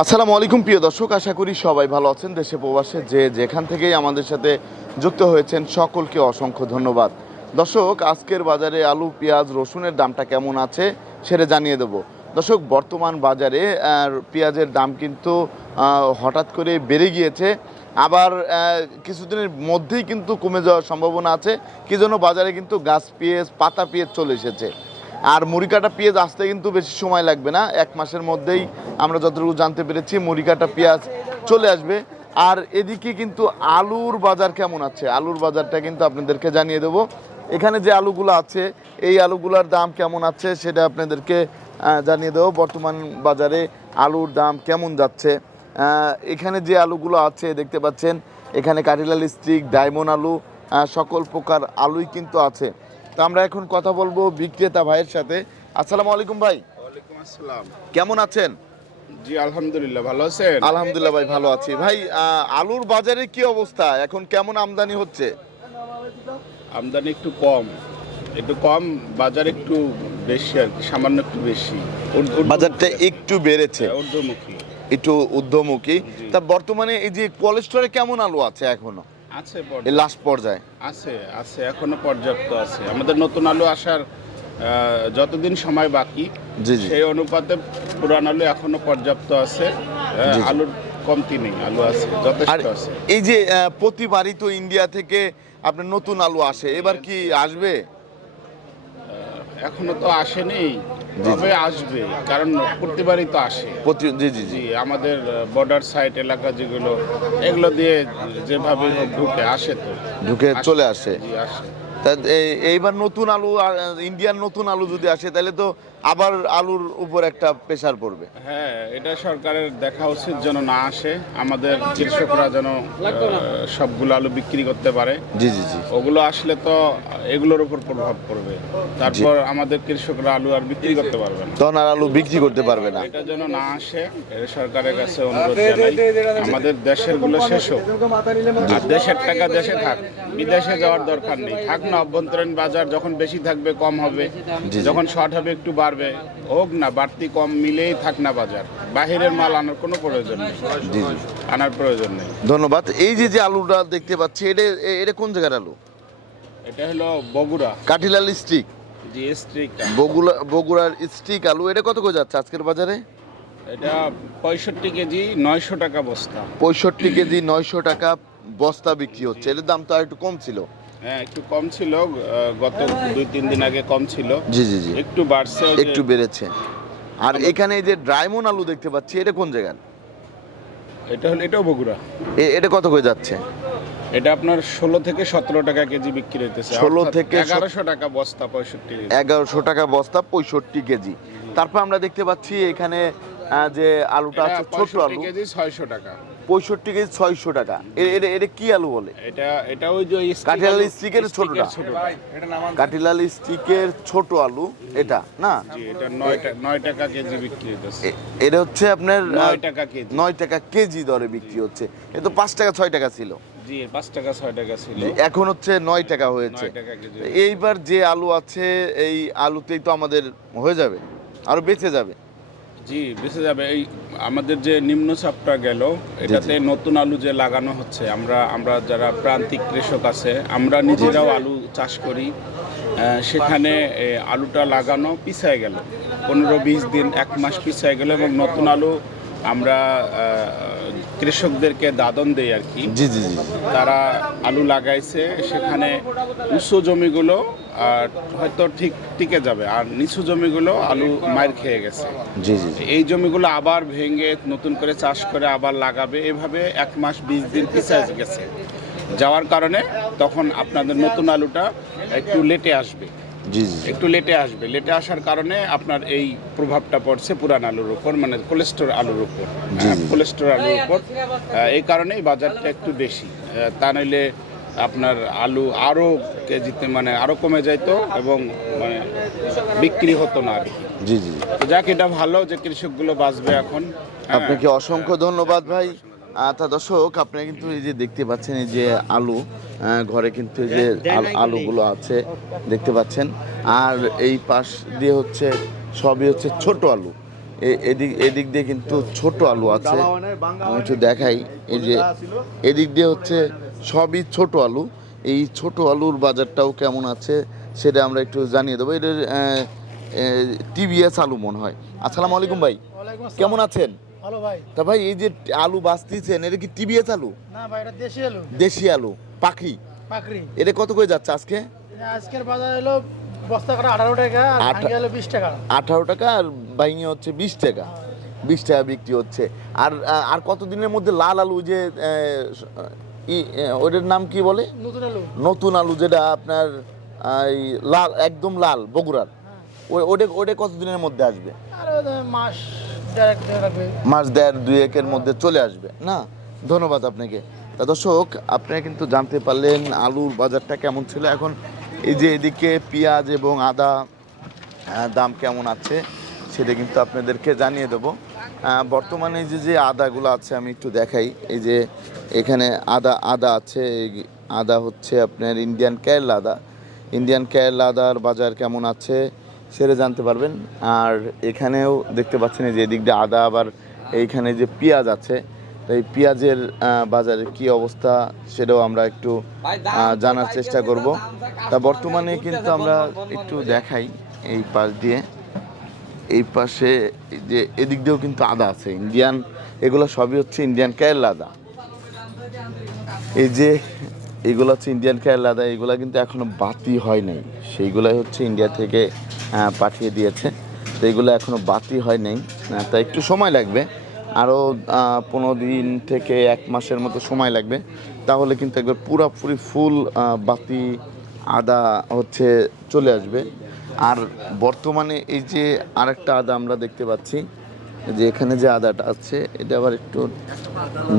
আসসালামু আলাইকুম, প্রিয় দর্শক। আশা করি সবাই ভালো আছেন দেশে প্রবাসে। যে যেখান থেকেই আমাদের সাথে যুক্ত হয়েছেন, সকলকে অসংখ্য ধন্যবাদ। দর্শক, আজকের বাজারে আলু, পেঁয়াজ, রসুনের দামটা কেমন আছে সেটা জানিয়ে দেব। দর্শক, বর্তমান বাজারে পেঁয়াজের দাম কিন্তু হঠাৎ করে বেড়ে গিয়েছে। আবার কিছুদিনের মধ্যেই কিন্তু কমে যাওয়ার সম্ভাবনা আছে। কি জন্য বাজারে কিন্তু গাছ পেঁয়াজ, পাতা পেঁয়াজ চলে এসেছে। আর মুড়িকাটা পেঁয়াজ আসতে কিন্তু বেশি সময় লাগবে না। এক মাসের মধ্যেই আমরা যতটুকু জানতে পেরেছি মুড়িকাটা পেঁয়াজ চলে আসবে। আর এদিকে কিন্তু আলুর বাজার কেমন আছে? আলুর বাজারটা কিন্তু আপনাদেরকে জানিয়ে দেবো। এখানে যে আলুগুলো আছে, এই আলুগুলোর দাম কেমন আছে সেটা আপনাদেরকে জানিয়ে দেবো। বর্তমান বাজারে আলুর দাম কেমন যাচ্ছে? এখানে যে আলুগুলো আছে, দেখতে পাচ্ছেন, এখানে কাঠিলাল স্টিক ডায়মন্ড আলু সকল প্রকার আলুই কিন্তু আছে। তো আমরা এখন কথা বলব বিক্রেতা ভাইয়ের সাথে। আসসালামু আলাইকুম ভাই। ওয়ালাইকুম আসসালাম। কেমন আছেন? জি আলহামদুলিল্লাহ ভালো আছেন? আলহামদুলিল্লাহ ভাই ভালো আছি। ভাই আলুর বাজারে কি অবস্থা? এখন কেমন আমদানি হচ্ছে? আমদানি একটু কম। একটু কম বাজার একটু বেশি আর কি সামান্য একটু বেশি। বাজারটা একটু বেড়েছে। হ্যাঁ, ঊর্ধ্বমুখী। একটু ঊর্ধ্বমুখী। তা বর্তমানে এই যে কোলেস্টোরে কেমন আলু আছে এখনও? আছে এই লাস্ট পর্যায়ে। আছে আছে এখনও পর্যাপ্ত আছে। আমাদের নতুন আলু আসার যতদিন সময় বাকি সেই অনুপাতে পুরান আলু এখনও পর্যাপ্ত আছে। আলুর কমতি নেই আলু আছে যথেষ্ট আছে। এই যে প্রতিবারই তো ইন্ডিয়া থেকে আপনার নতুন আলু আসে এবার কি আসবে? এখনও তো আসেনি। তবে আসবে কারণ প্রতিবারই তো আসে। প্রতি জি জি জি। আমাদের বর্ডার সাইড এলাকা যেগুলো এগুলো দিয়ে যেভাবে হোক ঢুকে আসে তো। ঢুকে চলে আসে। জি আসে। তা এইবার নতুন আলু ইন্ডিয়ার ইন্ডিয়ান নতুন আলু যদি আসে তাহলে তো আবার আলুর উপর একটা প্রেশার পড়বে। হ্যাঁ এটা সরকারের দেখা উচিত যেন না আসে। আমাদের কৃষকরা যেন সবগুলো আলু বিক্রি করতে পারে। জি জি জি। ওগুলো আসলে তো এগুলোর উপর প্রভাব পড়বে। তারপর আমাদের কৃষকরা আলু আর বিক্রি করতে পারবে না। তখন আর আলু বিক্রি করতে পারবে না। এটা যেন না আসে এটা সরকারের কাছে অনুরোধ জানাই। আমাদের দেশেরগুলো শেষ হোক। আর দেশের টাকা দেশে থাক বিদেশে যাওয়ার দরকার নেই। থাক না অভ্যন্তরীণ বাজার যখন বেশি থাকবে কম হবে। যখন শর্ট হবে একটু বাড়বে। হোক না বাড়তি কম মিলেই থাক না বাজার। বাহিরের মাল আনার কোনো প্রয়োজন নেই। আনার প্রয়োজন নেই। ধন্যবাদ। এই যে যে আলুটা দেখতে পাচ্ছি এটা এটা কোন জায়গার আলু? এটা হলো বগুড়া। কাঠিলাল স্টিক। জি স্ট্রিক বগুড়া বগুড়ার স্টিক আলু। এটা কত করে যাচ্ছে আজকের বাজারে? এটা পঁয়ষট্টি কেজি নয়শো টাকা বস্তা। পঁয়ষট্টি কেজি নয়শো টাকা বস্তা বিক্রি হচ্ছে। এটার দাম তো আর একটু কম ছিল। হ্যাঁ একটু কম ছিল গত দুই তিন দিন আগে কম ছিল। জি জি জি। একটু বাড়ছে একটু বেড়েছে। আর এখানে এই যে ড্রাইমন আলু দেখতে পাচ্ছি এটা কোন জায়গার? এটা হলো এটাও বগুড়া। এ- এটা কত করে যাচ্ছে? এটা আপনার ষোলো থেকে সতেরো টাকা কেজি বিক্রি হইতেছে। 16 থেকে এগারোশো টাকা বস্তা পঁয়ষট্টি এগারোশো টাকা বস্তা পঁয়ষট্টি কেজি। তারপর আমরা দেখতে পাচ্ছি এখানে যে আলুটা আছে ছোট আলু। কেজি ছয়শো টাকা। পঁয়ষট্টি কেজি ছয়শো টাকা। এটা এটা কি আলু বলে? এটা এটা ওই যে কাঠিলাল স্টিকের ছোটটা? কাঠিলাল স্টিকের ছোট আলু এটা না? এটা নয় টাকা কেজি বিক্রি হইতেছে। এটা হচ্ছে আপনার নয় টাকা কেজি। নয় টাকা কেজি দরে বিক্রি হচ্ছে। এ তো পাঁচ টাকা ছয় টাকা ছিল। জি পাঁচ টাকা ছয় টাকা ছিল। এখন হচ্ছে নয় টাকা হয়েছে। টাকা এইবার যে আলু আছে এই আলুতেই তো আমাদের হয়ে যাবে আরও বেঁচে যাবে। জি বেঁচে যাবে। এই আমাদের যে নিম্ন চাপটা গেল এটাতে নতুন আলু যে লাগানো হচ্ছে আমরা আমরা যারা প্রান্তিক কৃষক আছে আমরা নিজেরাও আলু চাষ করি। সেখানে আলুটা লাগানো পিছায় গেল। পনেরো বিশ দিন এক মাস পিছায় গেল এবং নতুন আলু আমরা কৃষকদেরকে দাদন দেই আর কি। জি জি জি। তারা আলু লাগাইছে সেখানে উঁচু জমিগুলো আর হয়তো ঠিক টিকে যাবে আর নিচু জমিগুলো আলু মার খেয়ে গেছে। জি জি। এই জমিগুলো আবার ভেঙে নতুন করে চাষ করে আবার লাগাবে এভাবে এক মাস বিশ দিন পিছিয়ে গেছে। যাওয়ার কারণে তখন আপনাদের নতুন আলুটা একটু লেটে আসবে। জি জি একটু লেটে আসবে। লেটে আসার কারণে আপনার এই প্রভাবটা পড়ছে পুরান আলুর উপর মানে কোলেস্টোর আলুর উপর। হ্যাঁ, কোলেস্টোর আলুর উপর। এই কারণেই বাজারটা একটু বেশি। তা নইলে আপনার আলু আরও কেজিতে মানে আরও কমে যাইতো এবং মানে বিক্রি হতো না আর জি জি। যাক এটা ভালো যে কৃষকগুলো বাঁচবে এখন। হ্যাঁ। আপনাকে অসংখ্য ধন্যবাদ ভাই। তা দর্শক আপনি কিন্তু এই যে দেখতে পাচ্ছেন এই যে আলু ঘরে কিন্তু এই যে আল- আলুগুলো আছে দেখতে পাচ্ছেন। আর এই পাশ দিয়ে হচ্ছে সবই হচ্ছে ছোট আলু। এ- এদিক এদিক দিয়ে কিন্তু ছোট আলু আছে। আমি একটু দেখাই এই যে এদিক দিয়ে হচ্ছে সবই ছোট আলু। এই ছোট আলুর বাজারটাও কেমন আছে সেটা আমরা একটু জানিয়ে দেবো। এটার টিভিএস আলু মনে হয়। আসসালামু আলাইকুম ভাই। কেমন আছেন? ভালো ভাই। তা ভাই এই যে আলু বাঁচতেছেন এটা কি টিভিএস আলু? না ভাই এটা দেশি আলু। দেশি আলু পাখি? পাকড়ি এটা কত করে যাচ্ছে আজকে? আজকের বাজার হলো বস্তা কাটা আঠারো টাকা আর হলো বিশ টাকা। আঠারো টাকা আর বাইঙে হচ্ছে বিশ টাকা। বিশ টাকা বিক্রি হচ্ছে। আর আর কত দিনের মধ্যে লাল আলু যে ওটার নাম কি বলে? নতুন আলু। নতুন আলু যেটা আপনার এই লাল একদম লাল বগুড়ার। ওই- ওটা ওটা কত দিনের মধ্যে আসবে? আর মাস মাস দেড় দুই একের মধ্যে চলে আসবে। না ধন্যবাদ আপনাকে। তা দর্শক আপনারা কিন্তু জানতে পারলেন আলুর বাজারটা কেমন ছিল। এখন এই যে এদিকে পেঁয়াজ এবং আদা দাম কেমন আছে সেটা কিন্তু আপনাদেরকে জানিয়ে দেবো। বর্তমানে যে যে আদাগুলো আছে আমি একটু দেখাই। এই যে এখানে আদা আদা আছে এই আদা হচ্ছে আপনার ইন্ডিয়ান কেরলা আদা। ইন্ডিয়ান কেরলা আদার বাজার কেমন আছে? সেটা জানতে পারবেন। আর এখানেও দেখতে পাচ্ছেন এই যে এদিক দিয়ে আদা আবার এইখানে যে পেঁয়াজ আছে তো এই পেঁয়াজের বাজারে কি অবস্থা সেটাও আমরা একটু জানার চেষ্টা করব। তা বর্তমানে কিন্তু আমরা একটু দেখাই এই পাশ দিয়ে। এই পাশে যে এদিক দিয়েও কিন্তু আদা আছে ইন্ডিয়ান এগুলো সবই হচ্ছে ইন্ডিয়ান কেরলা আদা। এই যে এগুলো হচ্ছে ইন্ডিয়ান কেরলা আদা, এগুলো কিন্তু এখনও বাতি হয় নাই। সেইগুলাই হচ্ছে ইন্ডিয়া থেকে পাঠিয়ে দিয়েছে। তো এগুলো এখনও বাতি হয় নাই। তা একটু সময় লাগবে। আরও পনেরো দিন থেকে এক মাসের মতো সময় লাগবে। তাহলে কিন্তু একবার পুরোপুরি ফুল বাতি, আদা হচ্ছে চলে আসবে। আর বর্তমানে এই যে আরেকটা আদা আমরা দেখতে পাচ্ছি, যে এখানে যে আদাটা আছে, এটা আবার একটু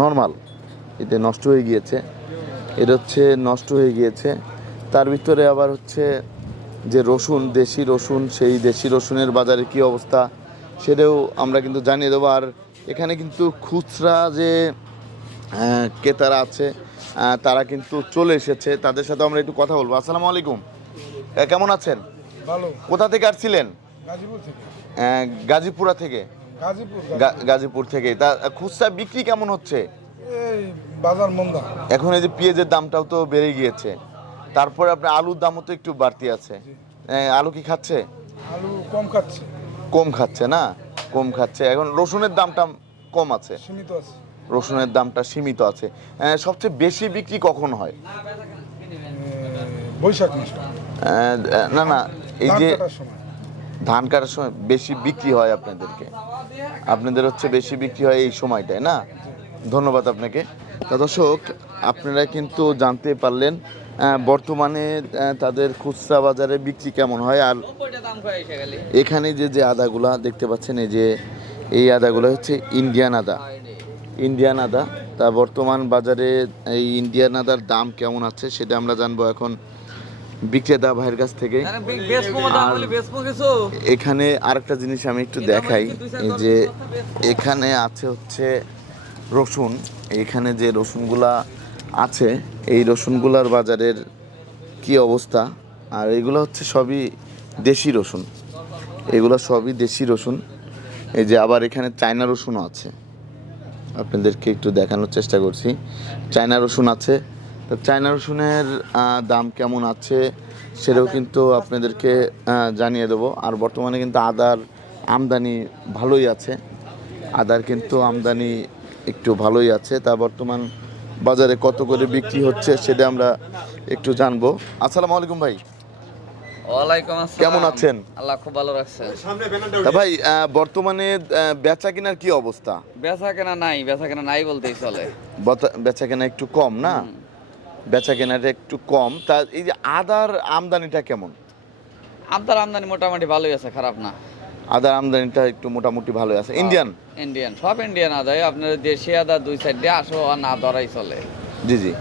নর্মাল এটা নষ্ট হয়ে গিয়েছে। এটা হচ্ছে নষ্ট হয়ে গিয়েছে। তার ভিতরে আবার হচ্ছে যে রসুন দেশি রসুন সেই দেশি রসুনের বাজারে কি অবস্থা সেটাও আমরা কিন্তু জানিয়ে দেবো। আর এখানে কিন্তু খুচরা যে ক্রেতারা আছে তারা কিন্তু চলে এসেছে। তাদের সাথে আমরা একটু কথা বলব। আসসালামু আলাইকুম। কেমন আছেন? ভালো। কোথা থেকে আসছিলেন? গাজীপুর গাজীপুরা থেকে? গাজীপুর গাজীপুর। থেকে তা খুচরা বিক্রি কেমন হচ্ছে? বাজার মন্দা। এখন এই যে পেঁয়াজের দামটাও তো বেড়ে গিয়েছে। তারপরে আপনার আলুর দামও তো একটু বাড়তি আছে। আলু কি খাচ্ছে? আলু কম খাচ্ছে। কম খাচ্ছে না? কম খাচ্ছে। এখন রসুনের দামটা কম আছে। সীমিত আছে। রসুনের দামটা সীমিত আছে। সবচেয়ে বেশি বিক্রি কখন হয়? বৈশাখ মাসটা এ, না না এই যে ধান কাটার সময় বেশি বিক্রি হয় আপনাদেরকে। আপনাদের হচ্ছে বেশি বিক্রি হয় এই সময়টায় না? ধন্যবাদ আপনাকে। দর্শক আপনারা কিন্তু জানতে পারলেন বর্তমানে তাদের খুচরা বাজারে বিক্রি কেমন হয় আর এখানে যে যে আদাগুলা দেখতে পাচ্ছেন এই যে এই আদাগুলো হচ্ছে ইন্ডিয়ান আদা। ইন্ডিয়ান আদা তা বর্তমান বাজারে এই ইন্ডিয়ান আদার দাম কেমন আছে সেটা আমরা জানব এখন বিক্রেতা ভাইয়ের কাছ থেকে। এখানে আরেকটা জিনিস আমি একটু দেখাই যে এখানে আছে হচ্ছে রসুন, এখানে যে রসুনগুলা আছে, এই রসুনগুলার বাজারের কি অবস্থা? আর এগুলো হচ্ছে সবই দেশি রসুন। এগুলো সবই দেশি রসুন। এই যে আবার এখানে চায়না রসুনও আছে। আপনাদেরকে একটু দেখানোর চেষ্টা করছি। চায়না রসুন আছে। তো চায়না রসুনের দাম কেমন আছে সেটাও কিন্তু আপনাদেরকে জানিয়ে দেবো। আর বর্তমানে কিন্তু আদার আমদানি ভালোই আছে। আদার কিন্তু আমদানি একটু ভালোই আছে। তা বর্তমান বাজারে কত করে বিক্রি হচ্ছে সেটা আমরা একটু জানব। আসসালামু আলাইকুম ভাই। ওয়ালাইকুম আসসালাম। কেমন আছেন? আল্লাহ খুব ভালো রাখছে। ভাই বর্তমানে বেচা কেনার কি অবস্থা? বেচা কেনা নাই বেচা কেনা নাই বলতেই চলে। বেচা কেনা একটু কম না? বেচা কেনাটা একটু কম। তা এই যে আদার আমদানিটা কেমন? আমদার আমদানি মোটামুটি ভালোই আছে খারাপ না। আদার আমদানিটা একটু মোটামুটি ভালো আছে। ইন্ডিয়ান? ইন্ডিয়ান সব ইন্ডিয়ান আদায়। আপনার দেশি আদা দুই সাইড দিয়ে আসো আর না ধরাই চলে। জি জি।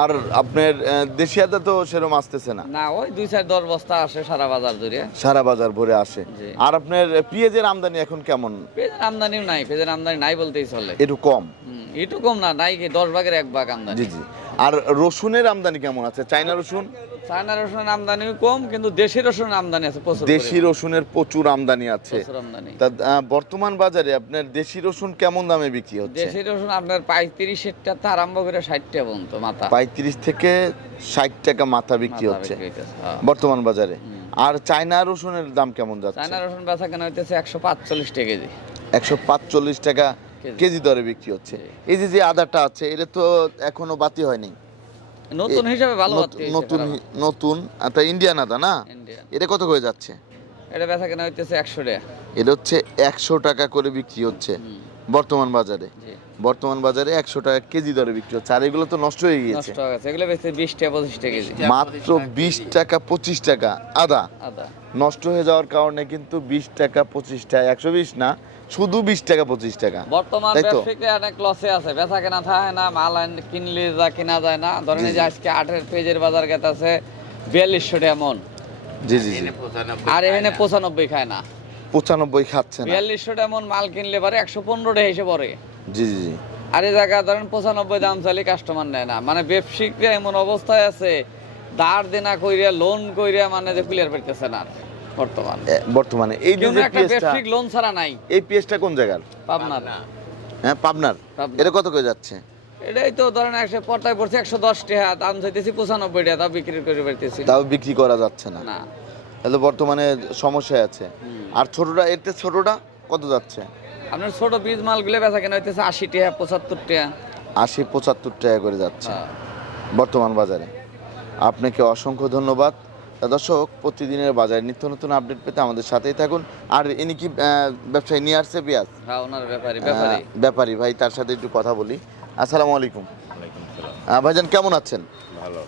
আর আপনার দেশি আদা তো সেরকম আসতেছে না। না ওই দুই সাইড দশ বস্তা আসে সারা বাজার জুড়ে। সারা বাজার ভরে আসে। জি। আর আপনার পেঁয়াজের আমদানি এখন কেমন? পেঁয়াজের আমদানিও নাই পেঁয়াজের আমদানি নাই বলতেই চলে। একটু কম। হুম, একটু কম না নাই কি দশ ভাগের এক ভাগ আমদানি। জি জি। আর রসুনের আমদানি কেমন আছে? চাইনা রসুন? চায়না রসুনের আমদানি কম কিন্তু দেশি রসুনের আমদানি আছে প্রচুর দেশি রসুনের প্রচুর আমদানি আছে। তা বর্তমান বাজারে আপনার দেশি রসুন কেমন দামে বিক্রি হচ্ছে? দেশি রসুন আপনার পঁয়ত্রিশেরটা তো আরম্ভ করে ষাটটা পর্যন্ত মাথা। পঁয়ত্রিশ থেকে ষাট টাকা মাথা বিক্রি হচ্ছে হ্যাঁ। বর্তমান বাজারে। আর চায়না রসুনের দাম কেমন যাচ্ছে? চায়না রসুন বেচা কেনা হইতেছে একশো পাঁচচল্লিশ টাকা কেজি। একশো পাঁচচল্লিশ টাকা কেজি। দরে বিক্রি হচ্ছে। এই যে যে আদাটা আছে এটা তো এখনও বাতি হয়নি। নতুন হিসাবে ভালো নতুন নতুন এটা ইন্ডিয়ান আদা না এটা কত করে যাচ্ছে? এটা বেচা কেনা হইতেছে একশো টাকা। এটা হচ্ছে একশো টাকা করে বিক্রি হচ্ছে বর্তমান বাজারে। বর্তমান বাজারে একশো টাকা কেজি দরে বিক্রি হচ্ছে আর এগুলো তো নষ্ট হয়ে গিয়েছে। এগুলো বিশ টাকা পঁচিশ টাকা কেজি। মাত্র বিশ টাকা পঁচিশ টাকা আদা। আদা। নষ্ট হয়ে যাওয়ার কারণে কিন্তু বিশ টাকা পঁচিশ টাকা একশো বিশ না শুধু বিশ টাকা পঁচিশ টাকা। বর্তমান তাই অনেক লসে আছে। বেচা কেনা থাকে না মাল কিনলে যা কিনা যায় না। ধরেন যে আজকে আটের পেজের বাজার বিয়াল্লিশশো টাকা মন। জি জি জি। আর এখানে পঁচানব্বই খায় না। পঁচানব্বই খাচ্ছে না। বিয়াল্লিশশো টাকা মন মাল কিনলে পারে একশো পনেরো টাকা এসে পড়ে। জি জি জি। আর এই জায়গায় ধরেন পঁচানব্বই দাম চাইলে কাস্টমার নেয় না। মানে ব্যবসায়িকরা এমন অবস্থায় আছে ধার দেনা কইরা লোন কইরা মানে যে ক্লিয়ার করতেছে না বর্তমান। বর্তমানে। এই যে ব্যবসায়িক লোন ছাড়া নাই। এই পেঁয়াজটা কোন জায়গার? পাবনার। হ্যাঁ পাবনার। পাবনা। এটা কত করে যাচ্ছে? এটাই তো ধরেন একশো পর্দায় পড়ছে একশো দশ টাকা। দাম চাইতেছি পঁচানব্বই টাকা তা বিক্রি করে পারতেছি। তাও বিক্রি করা যাচ্ছে না। না। তাহলে বর্তমানে সমস্যা আছে। আর ছোটটা এতে ছোটটা কত যাচ্ছে? আপনার ছোট বীজ মালগুলো বেচা কেনা হইতেছে আশি টাকা পঁচাত্তর টাকা। আশি পঁচাত্তর টাকা করে যাচ্ছে হ্যাঁ। বর্তমান বাজারে। আপনাকে অসংখ্য ধন্যবাদ। দর্শক প্রতিদিনের বাজারে নিত্য নতুন আপডেট পেতে আমাদের সাথেই থাকুন। আর ইনি কি ব্যবসায়ী? নিয়ে আসছে পেঁয়াজ? হ্যাঁ ওনার ব্যাপারী ব্যাপারী। ব্যাপারী ভাই তার সাথে একটু কথা বলি। আসসালামু আলাইকুম। ভাইজান কেমন আছেন? ভালো।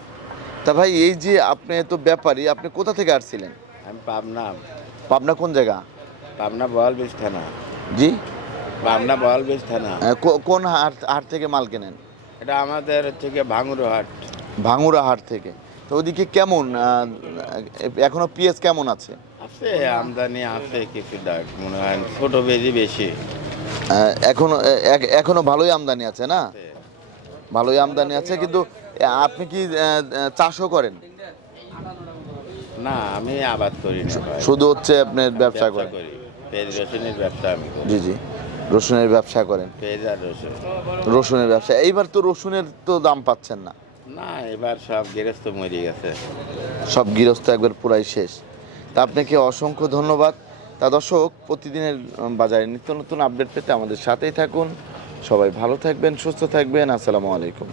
তা ভাই এই যে আপনি তো ব্যাপারী আপনি কোথা থেকে আসছিলেন? আমি পাবনা। পাবনা কোন জায়গা? পাবনা বয়ালবিশ থানা। জি? পাবনা বয়ালবিশ থানা। কো- কোন হাট হাট থেকে মাল কেনেন? এটা আমাদের হচ্ছে গিয়ে ভাঙুর হাট ভাঙুরা হাট থেকে। তো ওদিকে কেমন? এখনও পেঁয়াজ কেমন আছে? আছে আমদানি আছে কিছু ডাক মনে হয় ছোট বেজি বেশি। এখনও এখনও ভালোই আমদানি আছে না? ভালোই আমদানি আছে কিন্তু আপনি কি চাষও করেন? না আমি আবাদ করি না শুধু হচ্ছে আপনার ব্যবসা করেন? করি। পেঁয়াজ রসুনের ব্যবসা আমি করি। জি জি। রসুনের ব্যবসা করেন? পেঁয়াজ আর রসুন। রসুনের ব্যবসা। এইবার তো রসুনের তো দাম পাচ্ছেন না। না, এবার সব গৃহস্থ মরে গেছে। সব গৃহস্থ একবার পুরাই শেষ। তা আপনাকে অসংখ্য ধন্যবাদ। তা দর্শক, প্রতিদিনের বাজারে নিত্য নতুন আপডেট পেতে আমাদের সাথেই থাকুন। সবাই ভালো থাকবেন, সুস্থ থাকবেন। আসসালামু আলাইকুম।